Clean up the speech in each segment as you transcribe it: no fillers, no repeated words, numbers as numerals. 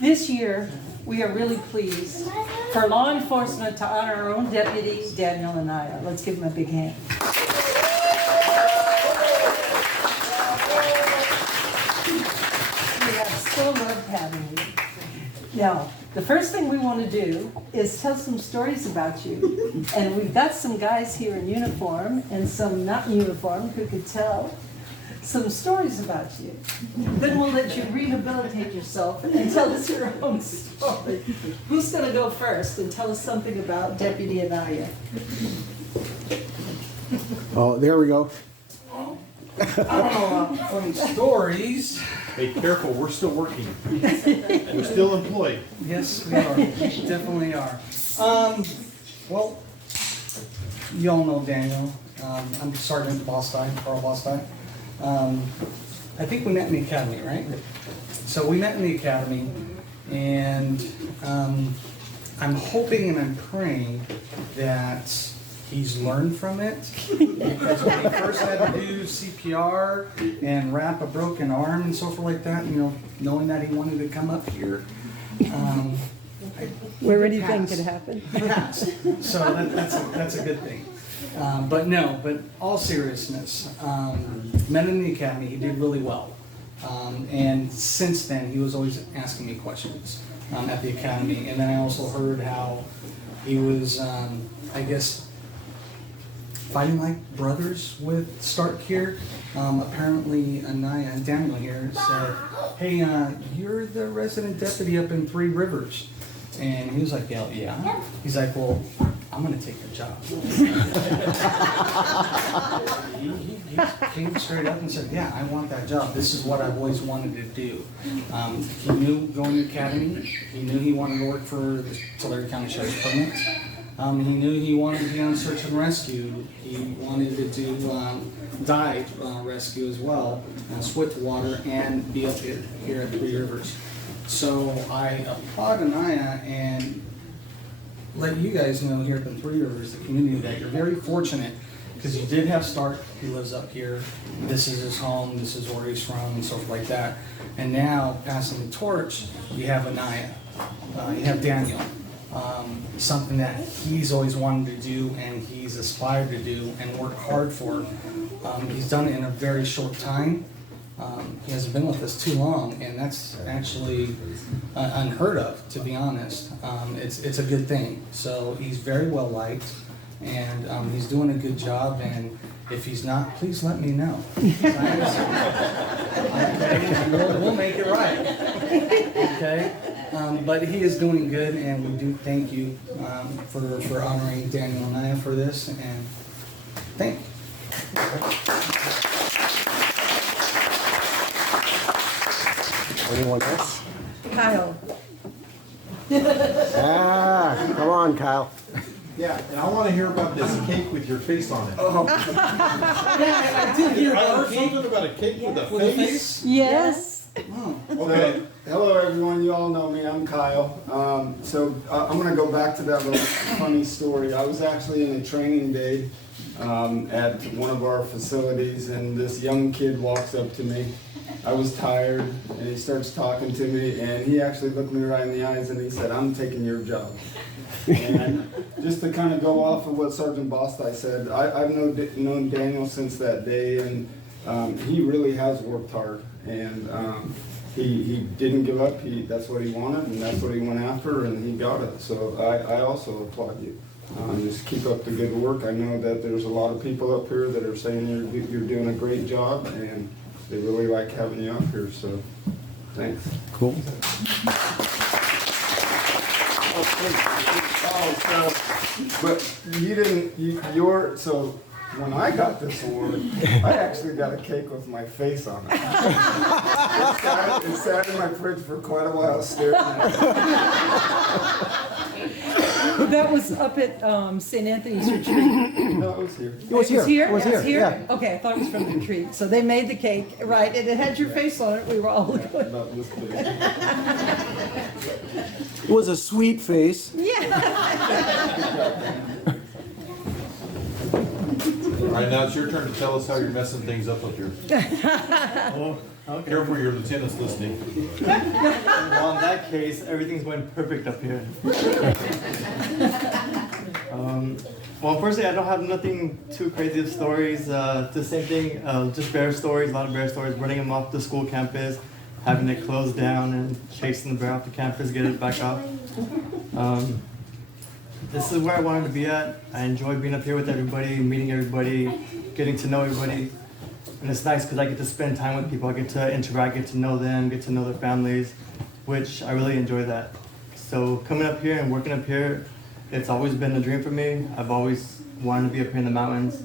This year, we are really pleased for law enforcement to honor our own deputy, Daniel Anaya. Let's give him a big hand. We have so loved having you. Now, the first thing we want to do is tell some stories about you. And we've got some guys here in uniform and some not in uniform who could tell some stories about you. Then we'll let you rehabilitate yourself and tell us your own story. Who's going to go first and tell us something about Deputy Anaya? Oh, there we go. I don't know about funny stories. Hey, careful, we're still working. We're still employed. Yes, we are. Definitely are. Well, you all know Daniel. I'm Sergeant Bostai, Carl Bostai. I think we met in the academy, right? So we met in the academy, and I'm hoping and I'm praying that he's learned from it, because when he first had to do CPR and wrap a broken arm and so forth like that, you know, knowing that he wanted to come up here, Where anything could happen. passed. So that's a good thing. But all seriousness, met in the academy, he did really well. And since then, he was always asking me questions at the academy. And then I also heard how he was, I guess, fighting like brothers with Stark here. Apparently, Anaya and Daniel here said, hey, you're the resident deputy up in Three Rivers. And he was like, yeah. He's like, well, I'm going to take your job. he came straight up and said, yeah, I want that job. This is what I've always wanted to do. He knew going to academy. He knew he wanted to work for the Tulare County Sheriff's Department. He knew he wanted to be on search and rescue. He wanted to do dive rescue as well, swift water, and be up here at Three Rivers. So I applaud Anaya and let you guys know here at the Three Rivers, the community, that you're very fortunate, because you did have Stark. He lives up here. This is his home. This is where he's from, and stuff like that. And now, passing the torch, you have Anaya. You have Daniel. Something that he's always wanted to do and he's aspired to do and worked hard for. He's done it in a very short time. He hasn't been with us too long, and that's actually unheard of, to be honest. It's a good thing. So he's very well liked, and he's doing a good job, and if he's not, please let me know. Okay? We'll make it right. Okay? But he is doing good, and we do thank you for honoring Daniel and Anaya for this, and thank you. Anyone else? Kyle. Come on, Kyle. Yeah, and I want to hear about this cake with your face on it. I did hear I about heard something about a cake with a With a face. face? Yes. Okay. Hello everyone, you all know me, I'm Kyle. I'm gonna go back to that little funny story. I was actually in a training day at one of our facilities, and this young kid walks up to me. I was tired, and he starts talking to me, and he actually looked me right in the eyes and he said, I'm taking your job. And just to kind of go off of what Sergeant Bostai said, I've known Daniel since that day, and he really has worked hard. And he didn't give up. That's what he wanted, and that's what he went after, and he got it. So I also applaud you. Just keep up the good work. I know that there's a lot of people up here that are saying you're doing a great job, and they really like having you up here. So thanks. Cool. But you didn't. So when I got this award, I actually got a cake with my face on it. It sat in my fridge for quite a while staring at it. That was up at St. Anthony's retreat. No, it was here. It was here. It was here? Yeah. Okay, I thought it was from the retreat. So they made the cake, right, and it had your face on it. We were all looking. About this big. It was a sweet face. Yeah. I right, now it's your turn to tell us how you're messing things up here. Oh, okay. Careful, your lieutenant's listening. Well, in that case, everything's going perfect up here. Well, firstly, I don't have nothing too crazy of stories. It's the same thing, just bear stories, a lot of bear stories, running them off the school campus, having it closed down and chasing the bear off the campus, get it back off. This is where I wanted to be at. I enjoy being up here with everybody, meeting everybody, getting to know everybody. And it's nice because I get to spend time with people. I get to interact, get to know them, get to know their families, which I really enjoy that. So coming up here and working up here, it's always been a dream for me. I've always wanted to be up here in the mountains.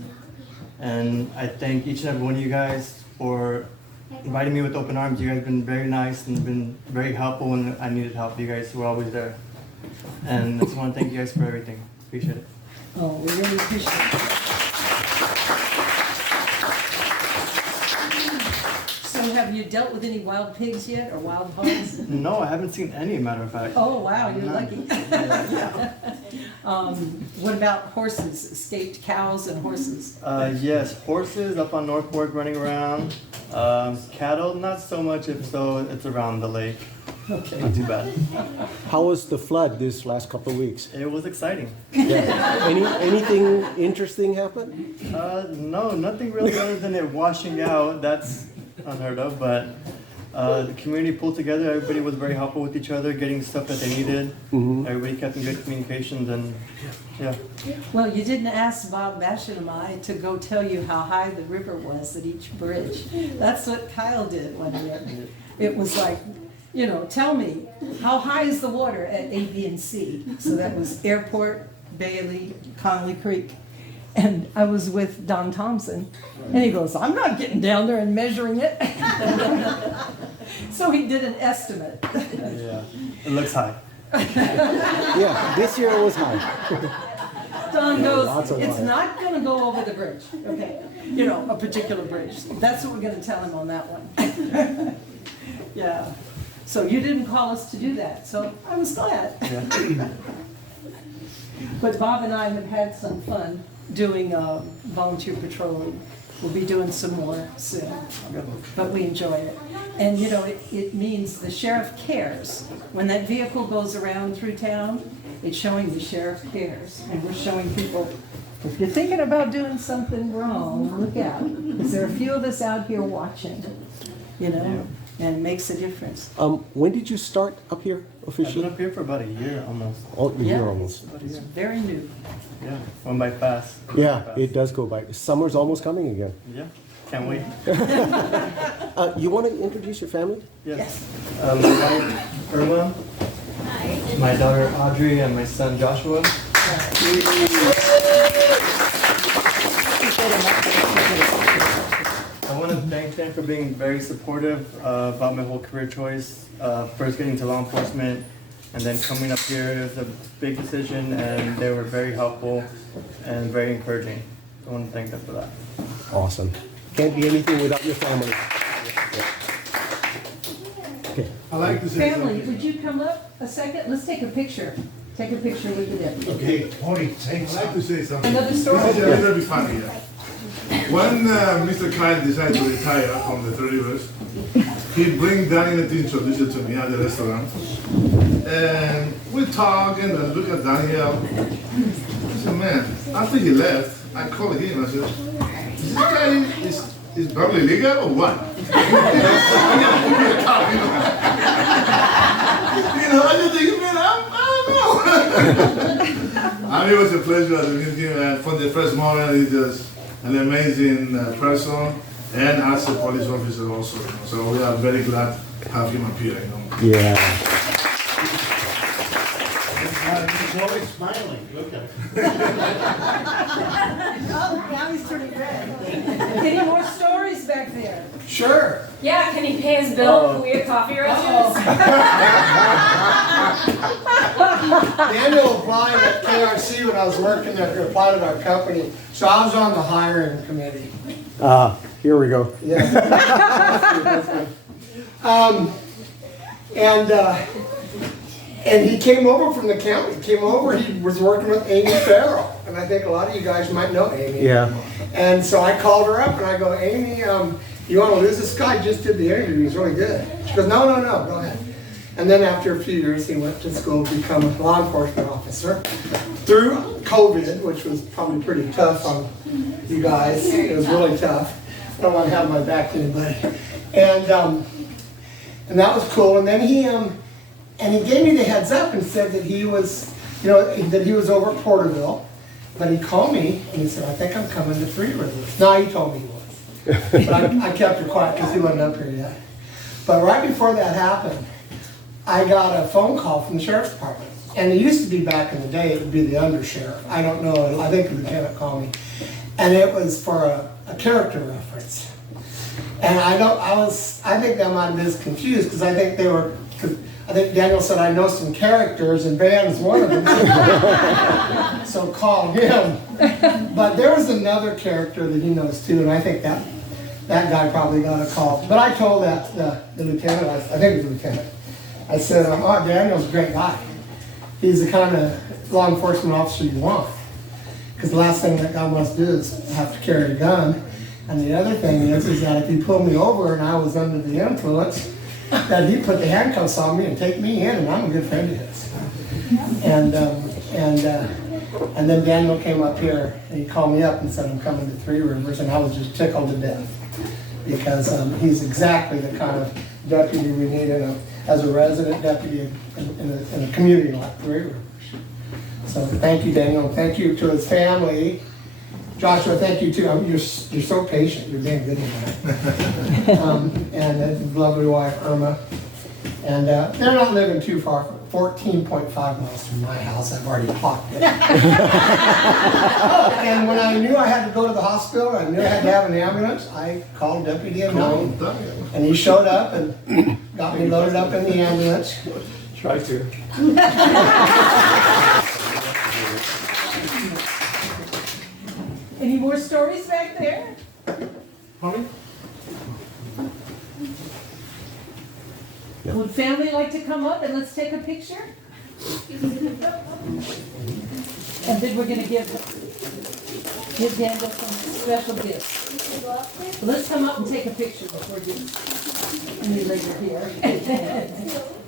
And I thank each and every one of you guys for inviting me with open arms. You guys have been very nice and been very helpful when I needed help. You guys were always there. And I just want to thank you guys for everything. Appreciate it. Oh, we really appreciate it. So have you dealt with any wild pigs yet, or wild hogs? No, I haven't seen any, matter of fact. Oh, wow, you're None. lucky. What about horses, escaped cows and horses? Yes, horses up on North Fork running around. Cattle, not so much, if so, it's around the lake. Okay. Not too bad. How was the flood this last couple of weeks? It was exciting. Yeah. Anything interesting happen? No, nothing really other than it washing out. That's unheard of, but the community pulled together. Everybody was very helpful with each other, getting stuff that they needed. Mm-hmm. Everybody kept in good communications, and yeah. Well, you didn't ask Bob Basham and I to go tell you how high the river was at each bridge. That's what Kyle did one year. It was like, you know, tell me, how high is the water at A, B, and C? So that was Airport, Bailey, Conley Creek. And I was with Don Thompson, and he goes, I'm not getting down there and measuring it. So he did an estimate. Yeah, it looks high. Yeah, this year it was high. Don lots goes, of it's water. not gonna go over the bridge, okay? You know, a particular bridge. That's what we're gonna tell him on that one. Yeah. So you didn't call us to do that, so I was glad. Yeah. But Bob and I have had some fun doing volunteer patrolling. We'll be doing some more soon, but we enjoy it. And you know, it means the sheriff cares. When that vehicle goes around through town, it's showing the sheriff cares. And we're showing people, if you're thinking about doing something wrong, look out. Because there are a few of us out here watching, you know, and it makes a difference. When did you start up here I've been officially? up here for about a year almost. Oh, a year Yeah, almost. It's very new. Yeah, went by fast. Yeah, Fast. it does go by. Summer's almost coming again. Yeah, can't wait. You want to introduce your family? Yes. My wife, Irma, my daughter Audrey, and my son Joshua. I want to thank them for being very supportive about my whole career choice. First getting to law enforcement, and then coming up here. It was a big decision, and they were very helpful and very encouraging. I want to thank them for that. Awesome. Can't be anything without your family. Okay. I like to say Family, something. would you come up a second? Let's take a picture. Take a picture with the deputy. Okay, Tony, say I like to say something. Another story? This is a little bit funny, yeah. When Mr. Kyle decided to retire from the Three Rivers, he'd bring Danny and Tincho visit to me at the restaurant. And we talk and I look at Daniel. I said, man, after he left, I called him. I said, this guy is probably legal or what? You know, I just think, man, I don't know. And it was a pleasure to meet him. From the first moment, he's just an amazing person, and as a police officer also. You know. So we are very glad to have him appear. You know. Yeah. He's always smiling, look at him. Oh, now he's turning red. Any more stories back there? Sure. Yeah, can he pay his bill? Can we get coffee roasters? Daniel applied at KRC when I was working there, he applied at our company, so I was on the hiring committee. Here we go. Yeah. And he came over from the county, he was working with Amy Farrell, and I think a lot of you guys might know Amy. Yeah. And so I called her up and I go, Amy, you want to lose this guy? Just did the interview, he's really good. She goes, no, go ahead. And then after a few years, he went to school to become a law enforcement officer. Through COVID, which was probably pretty tough on you guys, it was really tough. I don't want to have my back to anybody. And that was cool. And then he gave me the heads up and said that he was, that he was over at Porterville. But he called me and he said, I think I'm coming to Three Rivers. No, he told me he was. But I kept it quiet because he wasn't up here yet. But right before that happened, I got a phone call from the sheriff's department. And it used to be back in the day, it would be the undersheriff. I don't know, I think the lieutenant called me. And it was for a character reference. And I think that might have been confused because I think Daniel said, I know some characters and Van's one of them. So call him. But there was another character that he knows too, and I think that guy probably got a call. But I told the lieutenant, I think it was the lieutenant, I said, oh, Daniel's a great guy. He's the kind of law enforcement officer you want. Because the last thing that guy wants to do is have to carry a gun. And the other thing is that if he pulled me over and I was under the influence, that he'd put the handcuffs on me and take me in, and I'm a good friend of his. And then Daniel came up here and he called me up and said, I'm coming to Three Rivers, and I was just tickled to death. Because he's exactly the kind of deputy we need as a resident deputy in a community like Three Rivers. So thank you, Daniel, and thank you to his family. Joshua, thank you too. You're so patient. You're being good tonight. And his lovely wife, Irma. And they're not living too far, 14.5 miles from my house. I've already clocked it. And when I knew I had to go to the hospital, I knew I had to have an ambulance, I called Deputy Anaya. And he showed up and got me loaded up in the ambulance. Try to. Any more stories back there? Honey? Would family like to come up and let's take a picture? And then we're gonna give Daniel some special gifts. But let's come up and take a picture before you later here.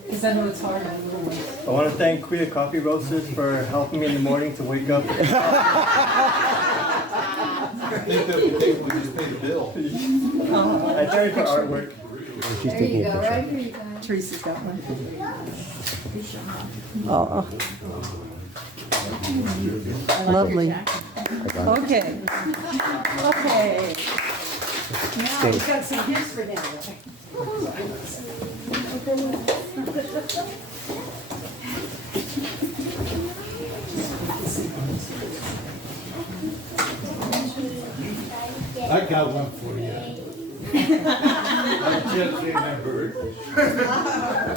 Because I know it's hard on little ones. I want to thank Quita Coffee Roasters for helping me in the morning to wake up. I think that we just paid the bill. I thank for artwork. She's There taking you a go, picture. right here you go. Teresa's got one. Lovely. Okay. Okay. Now we've got some gifts for Daniel. I got one for you. I just remembered.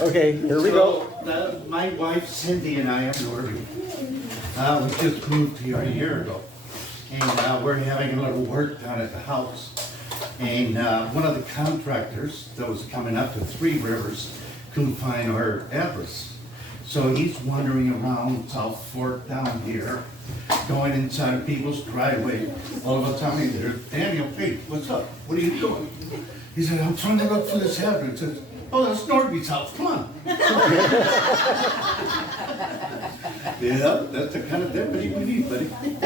Okay, here we go. So, my wife Cindy and I, Norby, we just moved here a year ago. And we're having a little work done at the house. And one of the contractors that was coming up to Three Rivers couldn't find our address. So he's wandering around South Fork down here, going inside of people's driveway. All of a sudden, there's Daniel, hey, what's up? What are you doing? He said, I'm trying to look for this address. He says, oh, that's Norby's house, come on. Yeah, that's the kind of deputy we need, buddy. Thank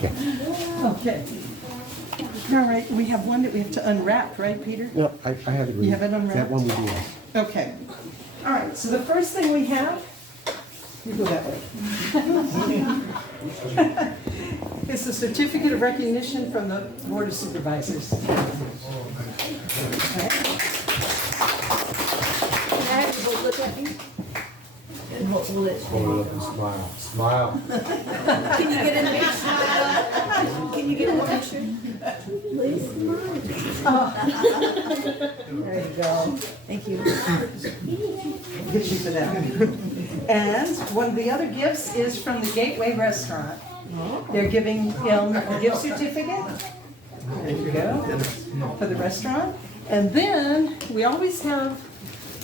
you. Okay. All right, we have one that we have to unwrap, right, Peter? No, I have it. You have it unwrapped? That one we do. Yes. Okay. All right, so the first thing we have, you go that way. It's a certificate of recognition from the Board of Supervisors. Can I have you both look at me? And what will it? Hold it up and smile. Smile. Can you get in a big smile? Can you get in a picture? Please? There you go. Thank you. Get you for that. And one of the other gifts is from the Gateway Restaurant. They're giving him a gift certificate. There you go, for the restaurant. And then we always have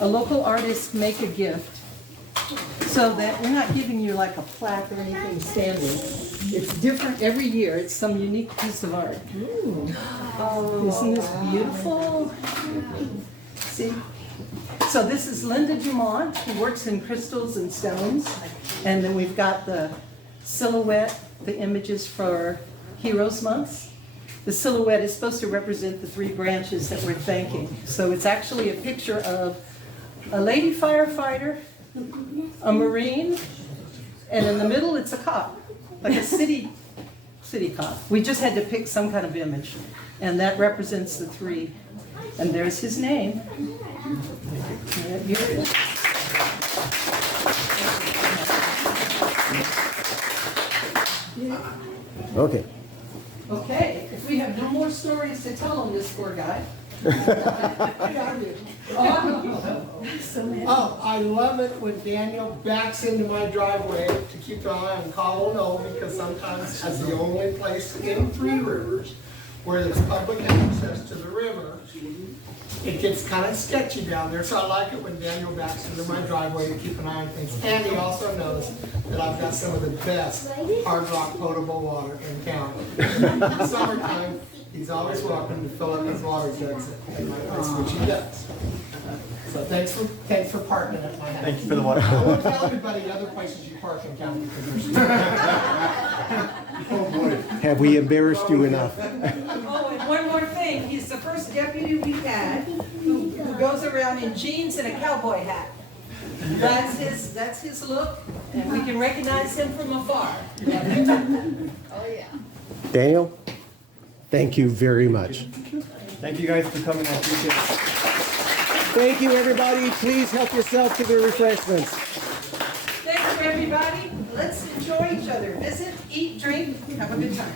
a local artist make a gift so that we're not giving you like a plaque or anything standing. It's different every year. It's some unique piece of art. Isn't this beautiful? See? So this is Linda Dumont, who works in crystals and stones. And then we've got the silhouette, the images for Heroes Months. The silhouette is supposed to represent the 3 branches that we're thanking. So it's actually a picture of a lady firefighter, a Marine, and in the middle it's a cop, like a city cop. We just had to pick some kind of image, and that represents the 3. And there's his name. Yeah, here it is. Okay. Okay, if we have no more stories to tell on this poor guy. Oh, I love it when Daniel backs into my driveway to keep an eye on Cobble Knoll, because sometimes that's the only place in Three Rivers where there's public access to the river. It gets kind of sketchy down there, so I like it when Daniel backs into my driveway to keep an eye on things. And he also knows that I've got some of the best hard rock potable water in town. In the summertime, he's always welcome to fill up his water jugs at my place, which he does. So thanks for parking at my house. Thank you for the water. I won't tell everybody other places you park in town because there's. Have we embarrassed you enough? Oh, and one more thing, he's the first deputy we've had who goes around in jeans and a cowboy hat. That's his look, and we can recognize him from afar. Daniel, thank you very much. Thank you guys for coming. I appreciate it. Thank you, everybody. Please help yourself to the refreshments. Thank you, everybody. Let's enjoy each other. Visit, eat, drink, have a good time.